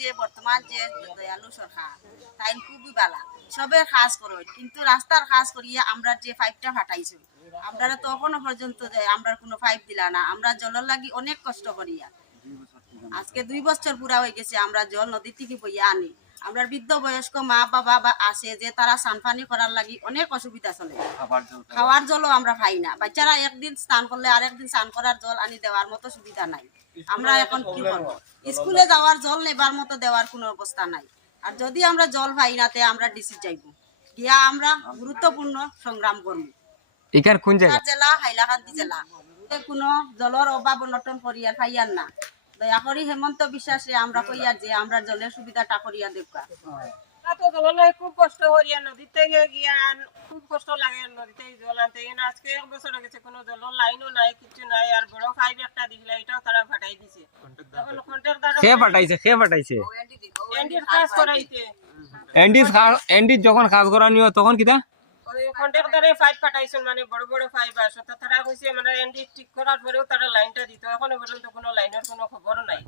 যে বর্তমান যে দয়ালু সরকার তাই খুবই বালা সবের কাজ করো কিন্তু রাস্তার কাজ করিয়া আমরা যে পাইপটা ফাটাইছো আমরা তো এখনো পর্যন্ত আমরা কোনো পাইপ দিলা না আমরা জলের লাগি অনেক কষ্ট করিয়া আজকে 2 বছর পুরা হয়ে গেছে আমরা জল নদী থেকে বইয়া আনি আমরা বৃদ্ধ বয়স্ক মা বাবা বা আছে যে তারা স্নান করার লাগি অনেক অসুবিধা চলে খাওয়ার জলও আমরা পাই না বাচ্চারা একদিন স্নান করলে আরেকদিন স্নান করার জল আনি দেওয়ার মতো সুবিধা নাই আমরা এখন কি করবো স্কুলে যাওয়ার জল নেবার মতো দেওয়ার কোনো অবস্থা নাই আর যদি আমরা জল পাই না তে আমরা ডিসি যাইব গিয়া আমরা গুরুত্বপূর্ণ সংগ্রাম করব এখান কোন জায়গা জেলা হাইলাকান্দি জেলা কোনো জলের অভাব অনটন করিয়ার পাইয়ার না দয়া করি হেমন্ত বিশ্বাসে আমরা কইয়ার যে আমরা জলের সুবিধাটা করিয়া দেবকা তো জলের খুব কষ্ট হরিয়া নদীতে গিয়া খুব কষ্ট লাগে নদীতে জল আনতে আজকে 1 বছর হয়ে গেছে কোনো জলের লাইনও নাই কিছু নাই আর বড় পাইপ একটা দিছিল এটাও তারা ফাটাই দিছে তখন কন্ট্রাক্টর কে ফাটাইছে এন্ডির কাজ করাইতে এন্ডিস যখন কাজ করা নিও তখন কিতা ওই কন্ট্রাক্টরে পাইপ ফাটাইছেন মানে বড় বড় পাইপ আসে তো তারা কইছে মানে এন্ডি ঠিক করার পরেও তারা লাইনটা দিত এখনো পর্যন্ত কোনো লাইনের কোনো খবর নাই